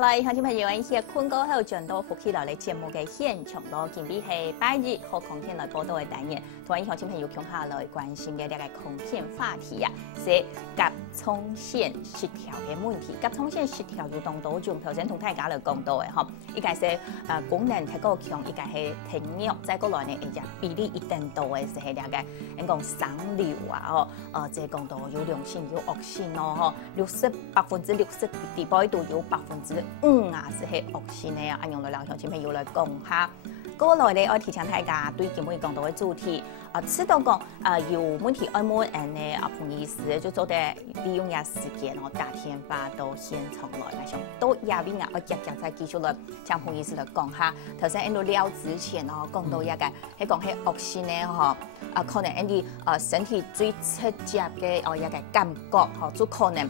好啦，乡亲朋友，一些困过后转到福起来的节目嘅现场咯，今日系8日和空天来报道嘅单元，同乡亲朋友共下来关心嘅呢个空天话题啊，是甲冲线失调嘅问题。甲冲线失调有当多种，头先同大家来讲到嘅吼，一个是功能太过强，一个是停药，再过来呢，会只比例一定度嘅是系呢个，因讲省流啊吼，即讲到有良性有恶性咯吼，60%地保度有5%啊，是系恶性的啊，按用来了乡亲朋友来讲下。过来咧，我提醒大家对今日讲到嘅主题，知道讲有问题爱问人咧彭医师就做得利用下时间打电话到现场来，那想都亚边啊，我夹再继续来向彭医师来讲下。头先因到了之前讲到一个，迄讲迄恶性咧可能因身体最直接嘅一个感觉就可能。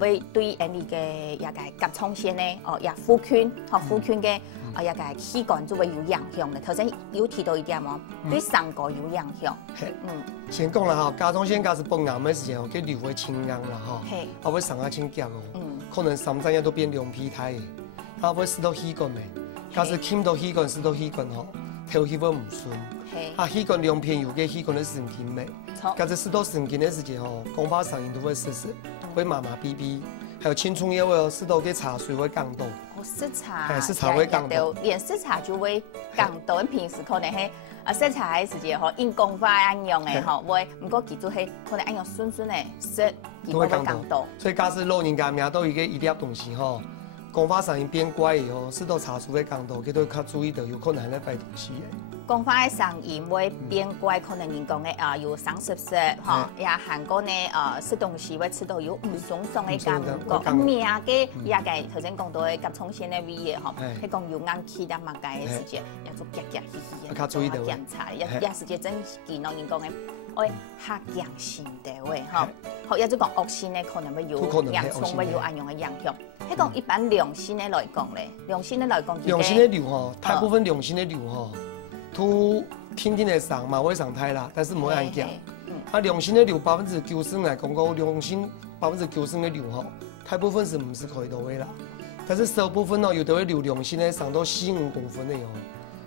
會對人哋嘅一個甲狀腺咧，也副圈嘅一個器官就會有影響嘅。頭先有提到一點喎，對腎個有影響。先講啦吼，甲狀腺假是崩癌嘅時候，佢瘤會清硬啦吼，啊會腎啊清結哦，可能三餐也都變兩皮態，啊會使到氣管嘅，假是傾到氣管使到氣管吼，頭氣會唔順，啊氣管兩片有嘅氣管嘅神經嘅，假是使到神經嘅時節吼，講話聲音都會失失。會麻麻痹逼，還有青春也會使到嘅茶水會降到。試茶，試茶會降到，連試茶就會降到。平時可能係試茶嘅時節吼，因講法按用嘅吼，會唔過記住係可能按用順順嘅試，都會降到。所以假使老人家命到一個一粒東西吼，講法聲音變怪以後，使到茶水會降到，佢都較注意到有可能係咧擺東西嘅。講法嘅聲音會變怪，可能人講嘅有生澀澀，也韓國呢食東西會吃到有唔爽爽嘅感覺。命嘅也個頭先講到嘅甲狀腺嘅味嘅吼，係講有眼氣得物嘅時節，也做夾夾稀稀嘅，做檢查，也時節真見到人講嘅，愛嚇陽性地位吼，好，也就講惡性咧可能會有嚴重會有按樣嘅影響。係講一般良性嘅來講咧，良性嘅來講，良性嘅瘤吼，大部分良性嘅瘤吼。都天天的上嘛會上太啦，但是唔會按腳。良性的瘤90%來講，良性90%的瘤吼，大部分是唔是開刀的啦。但是少部分有的會瘤良性的上到4-5公分的哦。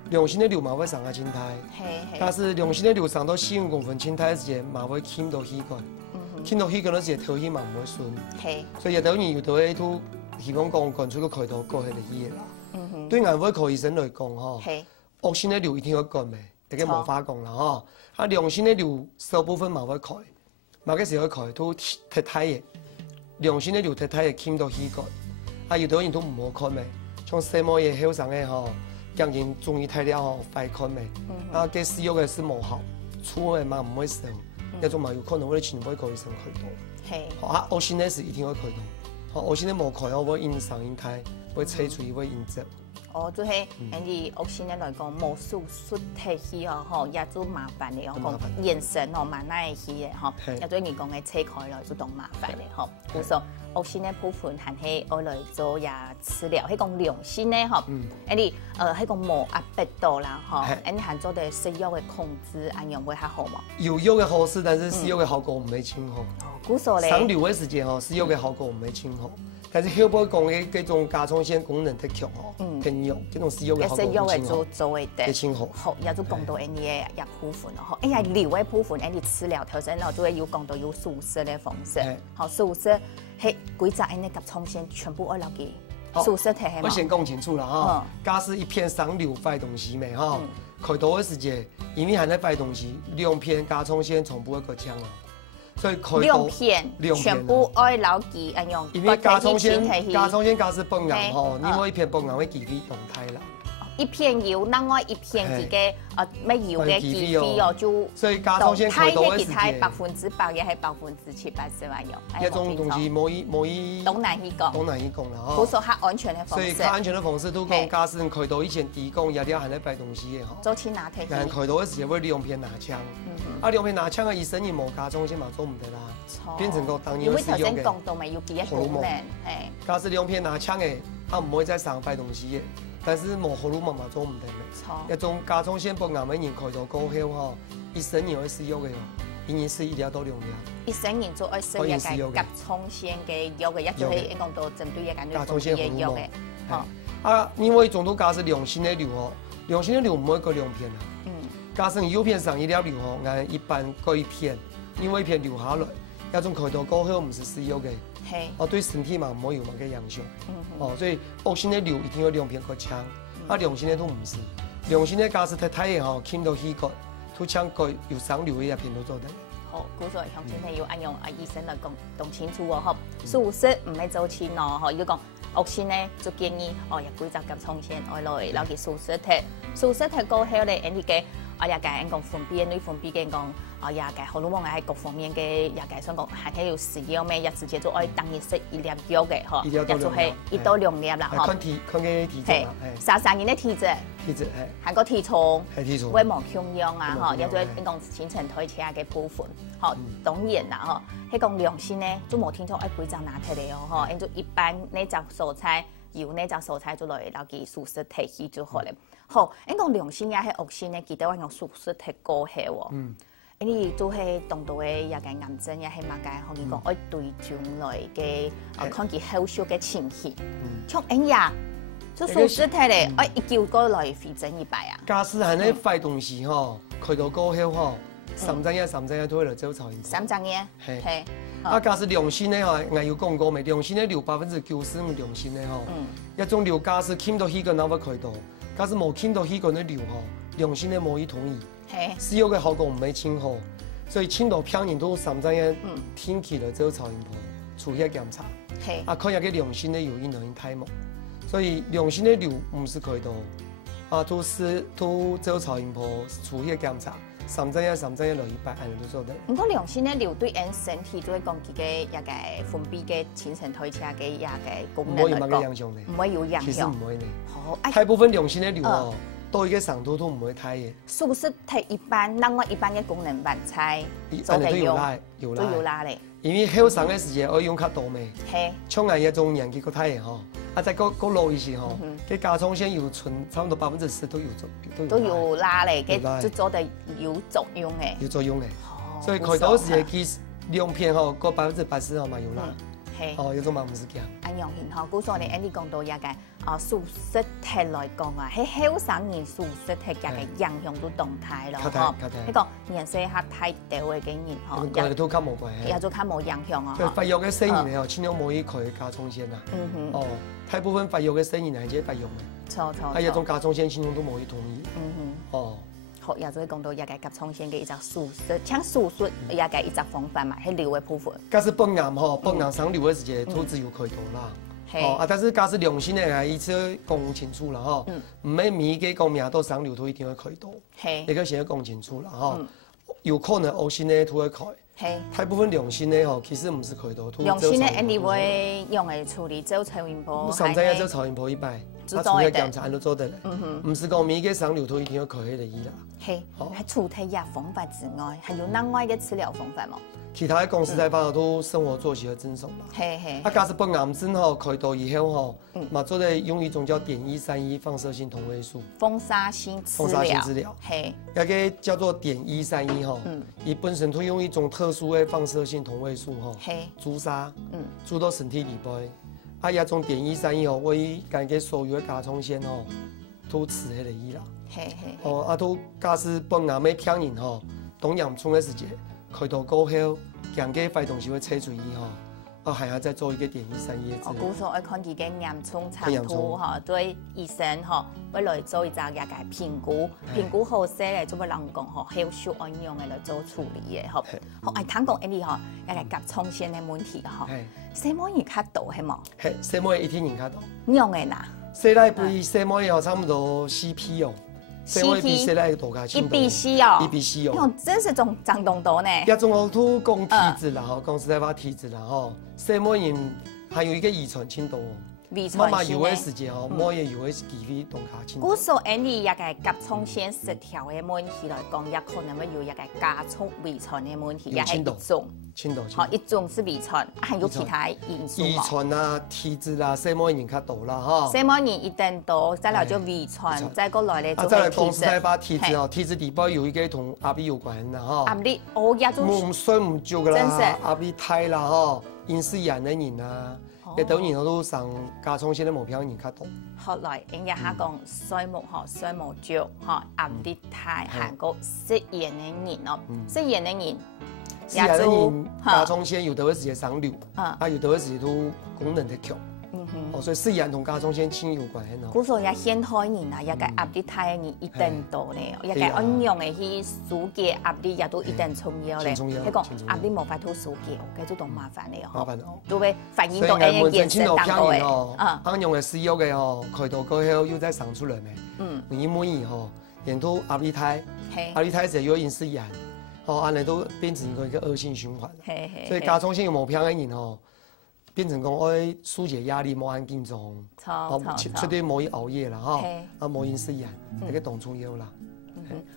良性的瘤嘛會上下青苔，但是良性的瘤上到4-5公分青苔時，嘛會傾到氣管，傾到氣管嗰時頭氣嘛唔會順。所以有啲有的會都希望講出個開刀過去就醫啦。對眼科醫生來講吼。惡性的瘤一定要幹嘅，大家無法講啦吼。啊，良性的瘤少部分嘛會開，嘛個時候開都脫胎嘅。良性的瘤脫胎嘅傾到氣管，啊有啲人都唔好看嘅，像細毛嘢後生嘅吼，養人中意太了吼，快看嘅。啊，嘅使用嘅是無效，粗嘅嘛唔會受，一種嘛有可能會全部個醫生開刀。係。啊，惡性的是一定要開刀，好，惡性的無開哦，會影響人胎，會切除，會引疾。就係人哋惡性嘅來講，冇手術提起吼，也做麻煩嘅，講眼神蠻難起嘅吼，也對人講嘅切開來就當麻煩嘅吼。故說惡性嘅部分係喺我來做也治療，係講良性嘅吼，人哋係講冇壓迫到啦吼，人哋係做啲食藥嘅控制，按樣會較好嘛。有藥嘅好事，但是使藥嘅效果唔係清好。故說咧，上瘤嘅時間吼，使藥嘅效果唔係清好。但是後尾講嘅嗰種甲狀腺功能太強吼，偏弱，嗰種使用嘅效果唔清好，嘅清好。好，也就講到人哋嘅一部分咯，吼，呀瘤嘅部分，人哋治療頭先咯，就會有講到有手術嘅方式，好手術係規則，人哋甲狀腺全部愛落去手術睇係嘛？我先講清楚啦吼，假使一片上瘤壞東西咩吼，開刀嘅時節，因為係咧壞東西，兩片甲狀腺全部一個槍啊。所以兩片全部愛留記按用，因為甲狀腺假是崩癌吼，你某一片崩癌會繼續動態啦。一片有，另外一片自己咩有嘅機會哦，就所以甲狀腺開刀嘅時間100%也係7%-8%話用。一種東西冇以東南西講啦吼。好說較安全嘅方式。所以較安全嘅方式都講，假使開刀以前提供也啲係咧擺東西嘅吼。做去拿提。但開刀嘅時候會兩片拿槍，啊兩片拿槍嘅醫生亦冇甲狀腺嘛做唔得啦，變成個當然使用嘅荷爾蒙。假使兩片拿槍嘅，啊唔會再上擺東西嘅。但是冇荷爾蒙嘛做唔得嘅，一種甲狀腺崩癌嘅人開刀過後吼，一生人會使用嘅哦，仍然是1粒到2粒。一生人做愛使用嘅甲狀腺嘅藥嘅，一就係講到針對一間甲狀腺嘅藥嘅。哈。啊，因为中途加是良性的瘤哦，良性的瘤唔会个两片啊。加上右片上一粒瘤哦，按一般各一片，因为一片留下来，那种开刀过后唔是使用的，哦对身体嘛唔会有乜嘅影响。哦，所以恶性的瘤一定要两片个枪，啊良性的都唔是，良性的假使太太嘅吼，牵到气管，都枪个有伤瘤嘅一片都做得。好，故所乡亲朋友按用医生来讲清楚哦，吼，手术唔系做轻咯，吼，如果讲恶性呢，就建议哦，入几集甲冲线，我来留佢手术贴，手术贴过后咧，人哋嘅也介讲分泌内分泌嘅讲，也介荷尔蒙喺各方面嘅也介想讲，係睇要使用咩，也直接做愛當日食一粒藥嘅，嗬，也就係1到2粒啦，嗬。看嘅體重啦，係三人嘅體質，係個體重，會冇強樣啊，嗬，也就係講新陳代謝嘅部分，嗬，當然啦，嗬，喺講良性咧，都冇聽錯愛幾隻拿鐵嚟哦，嗬，因就一般呢隻蔬菜，由呢隻蔬菜做來留佢素食提起就好咧。好，因講良性也係惡性咧，記得我用素食提過後喎。你做係動到嘅一個癌症，也係乜嘅？可以講愛對將來嘅看佢後續嘅情形。像咁呀，做素食提咧，愛一叫過來回診一擺啊。假使係你快動時吼，開到過後吼，3針嘢都會嚟做操驗。3針嘢，係。啊，假使良性咧吼，我有講過未？良性咧瘤95%良性咧吼，一種瘤假使傾到氣管，那會開刀。假使冇傾到氣管的瘤吼，良性的冇伊同意，使用嘅效果唔係清好，所以傾到病人都3針嘢聽起來做超音波，出血檢查，啊看下個良性的有因能太猛，所以良性的瘤唔是開刀，啊都做超音波出血檢查，3針嘢落100，安尼都做得。唔過良性的瘤對人身體做講佢嘅一個分泌嘅新陳代謝嘅一個功能嚟講，唔會有影響。其實唔會呢。好，大部分良性的瘤哦，到一個程度都唔會太嘅。素食係一般，另外一般嘅功能飯菜做得用，都有拉咧。因為後生嘅時間我用較多咩？係。像我一種年紀個太嘅吼，啊在個老一時吼，佢甲狀腺有存差唔多10%都有拉咧，佢做得有作用嘅。有作用嘅。所以開刀時嘅其實兩片吼，個80%吼嘛有拉。哦，有種嘛唔是咁。按樣型吼，故所你按你講到一個素食體來講啊，喺後生人素食體嘅影響都動態咯，嗬。呢個年歲較太大嘅人嗬，也都較無關係，也都較無影響啊。發育嘅成人吼，盡量冇去開甲狀腺啦。哦，大部分發育嘅成人係即係發育嘅。錯。啊，一種甲狀腺盡量都冇去同意。哦。好，也就講到一個甲狀腺嘅一隻素食，像素食一個一隻方法嘛，係瘤嘅部分。假使本癌吼，本癌生瘤嘅時間都只有開刀啦。哦，啊，但是假使良性嘅係，伊即講清楚啦，吼，唔係每個講命都生瘤都一定要開刀。係，你個先要講清楚啦，吼，有可能惡性嘅都會開。係，大部分良性嘅吼，其實唔是開刀。良性嘅，你會用嚟處理做超音波。3針要做超音波100，啊，出血檢查都做得嚟。唔是講每個生瘤都一定要開迄個醫啦。係，喺除睇藥方法之外，還有另外一個治療方法冇？其他嘅公司在幫都生活作息嘅遵守啦。係係。啊，假使本癌症吼開刀以後吼，嘛做咧用一種叫碘131放射性同位素。放射性治療。係。一個叫做碘131吼，伊本身都用一種特殊嘅放射性同位素吼，注射，注到身體裡邊。啊，一種碘131吼，為家己所有嘅甲狀腺吼，都吃迄個醫啦。係係。哦，啊都假使本癌嘅病人吼，當陽春嘅時節。開刀過後，強嘅發動時會切除伊吼，係啊，再做一個碘131嘅治療。故所愛看佢嘅癌衝程度吼，對醫生吼會來做一個一個評估，評估好勢咧，做乜人講吼，後續按樣嘅來做處理嘅吼。好，係談講一啲吼，一個甲狀腺嘅問題吼，什麼人較多係冇？係，什麼一天人較多？樣嘅呐？細粒比什麼嘢差唔多4P哦。1比4哦，1比4哦，喲，真是種長動多呢。一種我都講體質啦，吼，講實在話體質啦，吼，什麼人還有一個遺傳輕度哦。媽媽有嘅時間吼，媽也有嘅機會動下輕度。故所按你一個甲狀腺失調嘅問題來講，也可能會有一個加速遺傳嘅問題，也係一種。輕度。好，一種是遺傳，還有其他因素。遺傳啊，體質啊，什麼人較多啦，吼。什麼人一定多，再來就遺傳，再過來咧就係體質。再來講實在話，體質哦，體質裡邊有一個同壓力有關啦，吼。壓力，哦，也就唔睡唔足噶啦，壓力大啦，吼，飲食嚴嘅人啊。嘅等然都上加冲线的目标人较多。後來人家下講水木水木椒壓力太韓國食鹽嘅人咯，食鹽嘅人。是啊，人加冲线有的會是上流，有的會是都功能的強。所以食鹽同加冲線親有關係咯。古時也現代人啊，一個壓力大嘅人一定多咧，一個安樣嘅去疏解壓力也都一定重要咧。你講壓力冇法度疏解，繼續都麻煩咧。麻煩哦。都會反映到人嘅眼神當中嘅。安用嘅使用嘅開刀過後又再生出來咩？你滿意然後壓力大，壓力大時又因食鹽，安尼都變成一個惡性循環。所以加冲線有目標嘅人變成講愛疏解壓力，冇按緊張，絕對冇熬夜啦，冇飲食鹽，呢個當重要啦。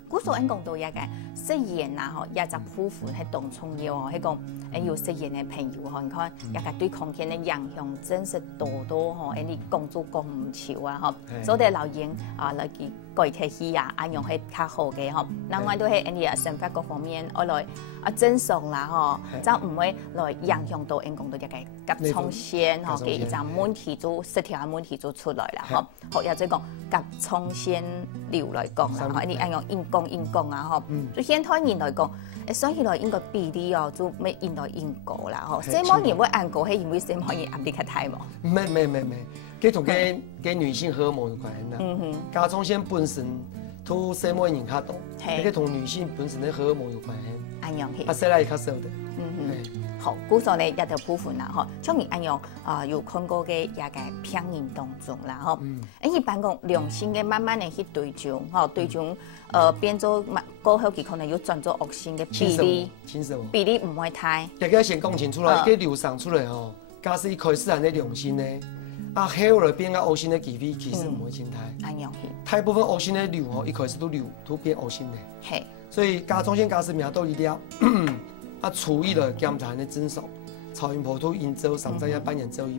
古時人講到一個食鹽啊，一隻夫婦係當重要哦，係講有食鹽嘅朋友，你看一個對空氣嘅影響真係多，你工作講唔少啊，所以留言來去改天氣啊，用係較好嘅另外都係你啊生活各方面，我來正常啦，就唔會來影響到人講到一個甲狀腺嘅一種問題就失調嘅問題就出來啦，或者講甲狀腺瘤來講啦，你用硬講啊，就現代人來講，所以來應該比例就咩現代應高啦，什麼人會硬高係因為什麼人壓力較大冇？唔，佢同跟女性荷爾蒙有關係啦。甲狀腺本身同什麼人較多，佢同女性本身嘅荷爾蒙有關係。按樣係。食嚟較少的。好，古時咧一條部分啦，像你按樣有看過嘅一個片言當中啦，一般講良性嘅慢慢的去對象，對象變做過後佢可能要轉做惡性嘅比例唔會太。一個先講清楚啦，一個流產出來假使開始係啲良性咧，後來變個惡性嘅機會其實唔會真太。按樣係。大部分惡性嘅瘤一開始都變惡性嘅。係。所以甲狀腺假使命到一了。處理了檢查的診所，超音波都研究上陣一半年走100，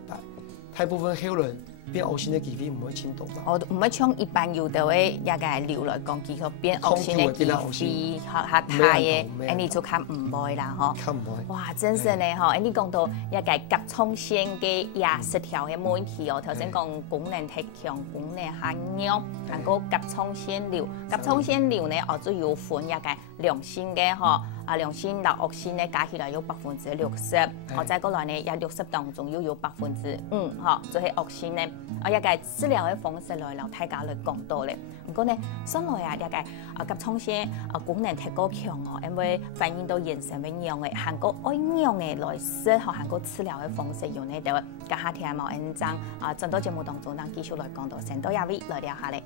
大部分後來變惡性的機會唔會輕度啦。唔會像一般有的嘅一個瘤來講，佢變惡性的機會較大嘅，你就較唔會啦，較唔會。哇，真係咧，你講到一個甲狀腺嘅失調嘅問題頭先講功能太強、功能下弱，還有甲狀腺瘤。甲狀腺瘤呢，就要分一個良性嘅良性同惡性咧加起來有60%，再過來呢有60當中又有5%，就係惡性咧。一個治療嘅方式來留大家來講到咧。不過呢，上來一個甲狀腺功能太過強因為反映到人生嘅樣嘅，韓國愛樣嘅來適合韓國治療嘅方式用呢度，家下聽冇緊張，轉到節目當中，咱繼續來講到，先到一位來聊下咧。